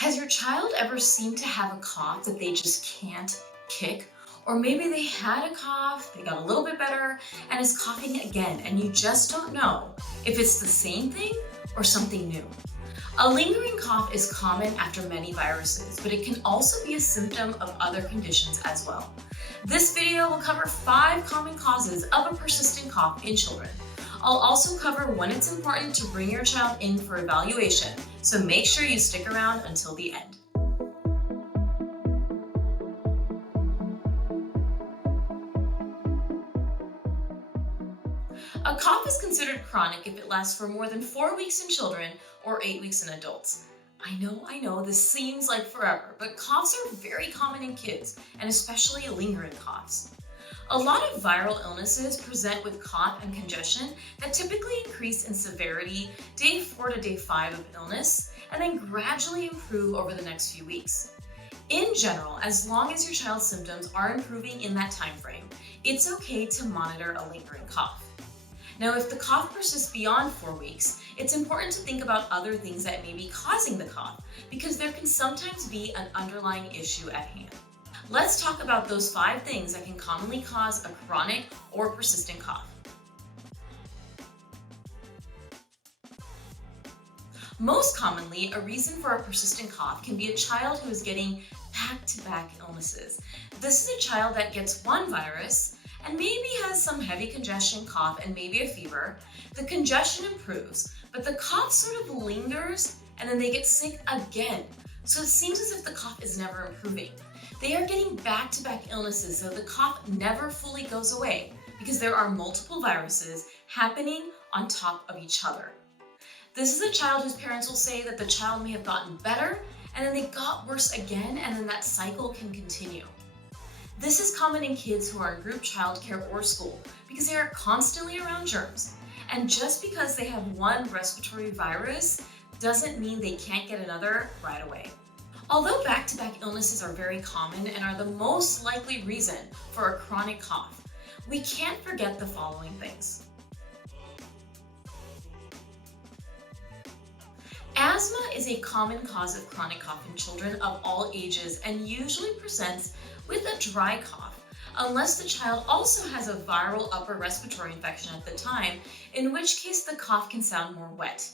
Has your child ever seemed to have a cough that they just can't kick? Or maybe they had a cough, they got a little bit better, and is coughing again, and you just don't know if it's the same thing or something new. A lingering cough is common after many viruses, but it can also be a symptom of other conditions as well. This video will cover 5 common causes of a persistent cough in children. I'll also cover when it's important to bring your child in for evaluation, so make sure you stick around until the end. A cough is considered chronic if it lasts for more than 4 weeks in children or 8 weeks in adults. I know, this seems like forever, but coughs are very common in kids, and especially lingering coughs. A lot of viral illnesses present with cough and congestion that typically increase in severity day 4 to day 5 of illness, and then gradually improve over the next few weeks. In general, as long as your child's symptoms are improving in that time frame, it's okay to monitor a lingering cough. Now, if the cough persists beyond 4 weeks, it's important to think about other things that may be causing the cough, because there can sometimes be an underlying issue at hand. Let's talk about those 5 things that can commonly cause a chronic or persistent cough. Most commonly, a reason for a persistent cough can be a child who is getting back-to-back illnesses. This is a child that gets one virus and maybe has some heavy congestion, cough, and maybe a fever. The congestion improves, but the cough sort of lingers, and then they get sick again. So it seems as if the cough is never improving. They are getting back-to-back illnesses, so the cough never fully goes away because there are multiple viruses happening on top of each other. This is a child whose parents will say that the child may have gotten better, and then they got worse again, and then that cycle can continue. This is common in kids who are in group childcare or school because they are constantly around germs. And just because they have one respiratory virus doesn't mean they can't get another right away. Although back-to-back illnesses are very common and are the most likely reason for a chronic cough, we can't forget the following things. Asthma is a common cause of chronic cough in children of all ages and usually presents with a dry cough, unless the child also has a viral upper respiratory infection at the time, in which case the cough can sound more wet.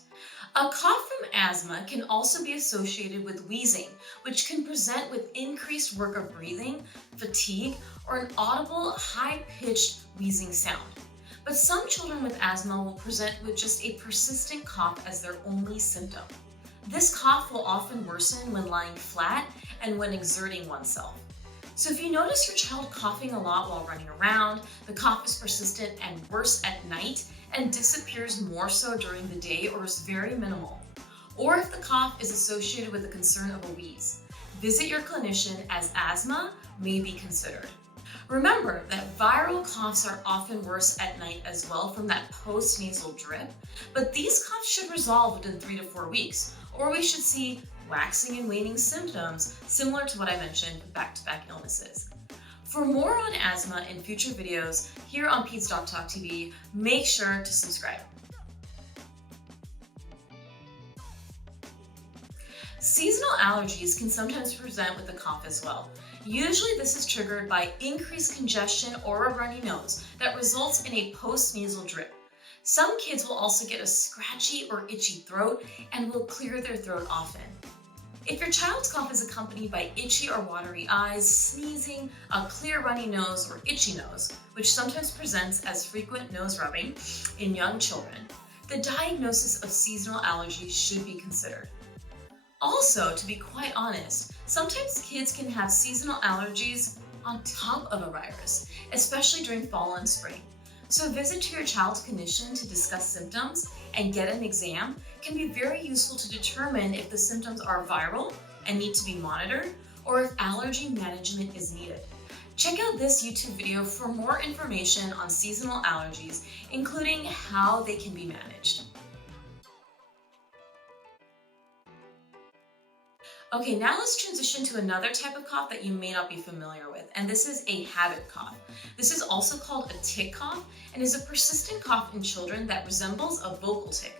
A cough from asthma can also be associated with wheezing, which can present with increased work of breathing, fatigue, or an audible, high-pitched wheezing sound. But some children with asthma will present with just a persistent cough as their only symptom. This cough will often worsen when lying flat and when exerting oneself. So if you notice your child coughing a lot while running around, the cough is persistent and worse at night and disappears more so during the day or is very minimal, or if the cough is associated with the concern of a wheeze, visit your clinician as asthma may be considered. Remember that viral coughs are often worse at night as well from that post-nasal drip, but these coughs should resolve within 3 to 4 weeks, or we should see waxing and waning symptoms similar to what I mentioned with back-to-back illnesses. For more on asthma in future videos here on PedsDocTalk TV, make sure to subscribe. Seasonal allergies can sometimes present with a cough as well. Usually this is triggered by increased congestion or a runny nose that results in a post-nasal drip. Some kids will also get a scratchy or itchy throat and will clear their throat often. If your child's cough is accompanied by itchy or watery eyes, sneezing, a clear runny nose, or itchy nose, which sometimes presents as frequent nose rubbing in young children, the diagnosis of seasonal allergies should be considered. Also, to be quite honest, sometimes kids can have seasonal allergies on top of a virus, especially during fall and spring. So a visit to your child's clinician to discuss symptoms and get an exam can be very useful to determine if the symptoms are viral and need to be monitored, or if allergy management is needed. Check out this YouTube video for more information on seasonal allergies, including how they can be managed. Okay, now let's transition to another type of cough that you may not be familiar with, and this is a habit cough. This is also called a tick cough and is a persistent cough in children that resembles a vocal tic.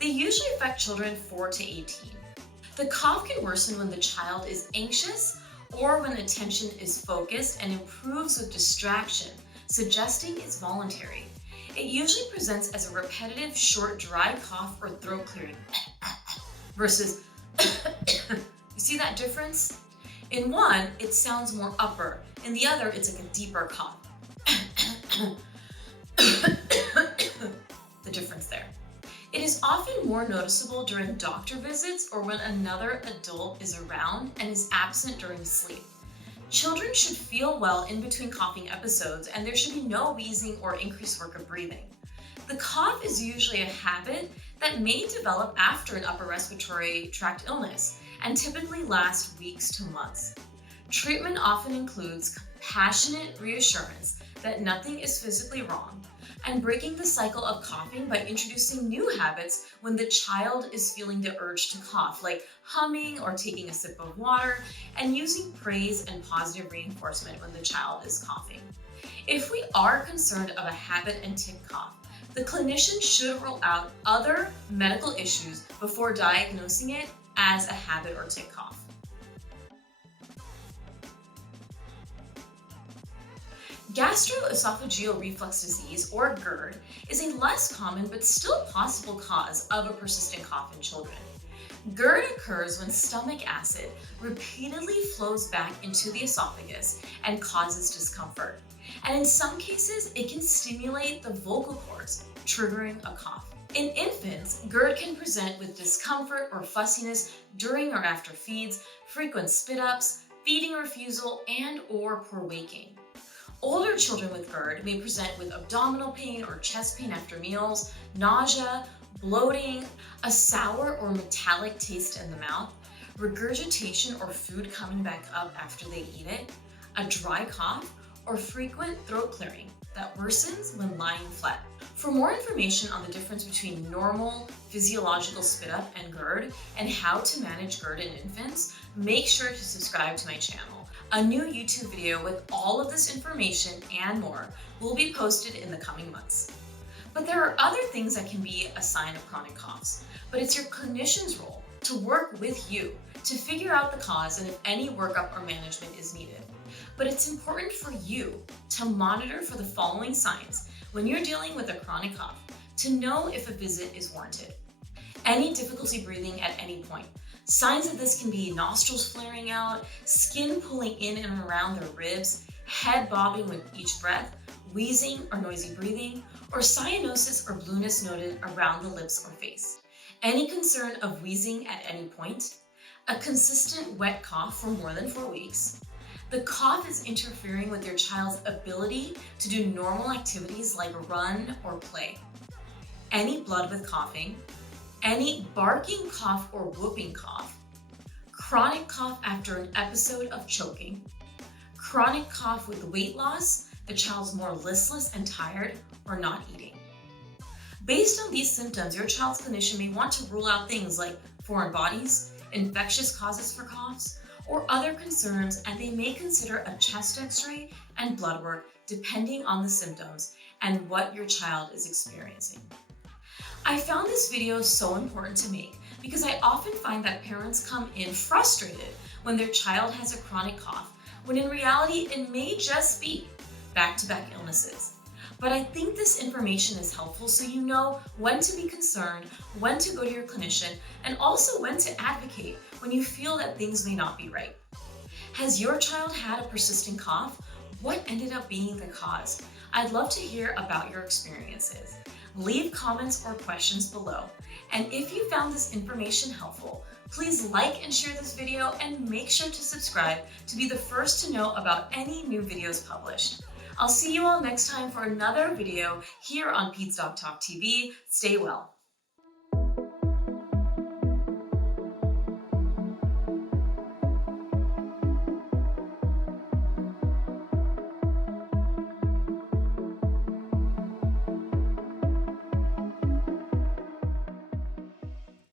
They usually affect children 4 to 18. The cough can worsen when the child is anxious or when attention is focused and improves with distraction, suggesting it's voluntary. It usually presents as a repetitive, short, dry cough or throat clearing versus you see that difference? In one, it sounds more upper. In the other, it's like a deeper cough. The difference there. It is often more noticeable during doctor visits or when another adult is around and is absent during sleep. Children should feel well in between coughing episodes, and there should be no wheezing or increased work of breathing. The cough is usually a habit that may develop after an upper respiratory tract illness and typically lasts weeks to months. Treatment often includes compassionate reassurance that nothing is physically wrong and breaking the cycle of coughing by introducing new habits when the child is feeling the urge to cough, like humming or taking a sip of water, and using praise and positive reinforcement when the child is coughing. If we are concerned of a habit and tick cough, the clinician should rule out other medical issues before diagnosing it as a habit or tick cough. Gastroesophageal reflux disease, or GERD, is a less common but still possible cause of a persistent cough in children. GERD occurs when stomach acid repeatedly flows back into the esophagus and causes discomfort. And in some cases, it can stimulate the vocal cords, triggering a cough. In infants, GERD can present with discomfort or fussiness during or after feeds, frequent spit-ups, feeding refusal, and/or poor waking. Older children with GERD may present with abdominal pain or chest pain after meals, nausea, bloating, a sour or metallic taste in the mouth, regurgitation or food coming back up after they eat it, a dry cough, or frequent throat clearing that worsens when lying flat. For more information on the difference between normal physiological spit-up and GERD and how to manage GERD in infants, make sure to subscribe to my channel. A new YouTube video with all of this information and more will be posted in the coming months. But there are other things that can be a sign of chronic coughs, but it's your clinician's role to work with you to figure out the cause and if any workup or management is needed. But it's important for you to monitor for the following signs when you're dealing with a chronic cough to know if a visit is warranted. Any difficulty breathing at any point. Signs of this can be nostrils flaring out, skin pulling in and around the ribs, head bobbing with each breath, wheezing or noisy breathing, or cyanosis or blueness noted around the lips or face. Any concern of wheezing at any point, a consistent wet cough for more than 4 weeks, the cough is interfering with your child's ability to do normal activities like run or play, any blood with coughing, any barking cough or whooping cough, chronic cough after an episode of choking, chronic cough with weight loss, the child's more listless and tired or not eating. Based on these symptoms, your child's clinician may want to rule out things like foreign bodies, infectious causes for coughs, or other concerns, and they may consider a chest x-ray and blood work depending on the symptoms and what your child is experiencing. I found this video so important to make because I often find that parents come in frustrated when their child has a chronic cough, when in reality it may just be back-to-back illnesses. But I think this information is helpful so you know when to be concerned, when to go to your clinician, and also when to advocate when you feel that things may not be right. Has your child had a persistent cough? What ended up being the cause? I'd love to hear about your experiences. Leave comments or questions below. And if you found this information helpful, please like and share this video and make sure to subscribe to be the first to know about any new videos published. I'll see you all next time for another video here on PedsDocTalk TV. Stay well.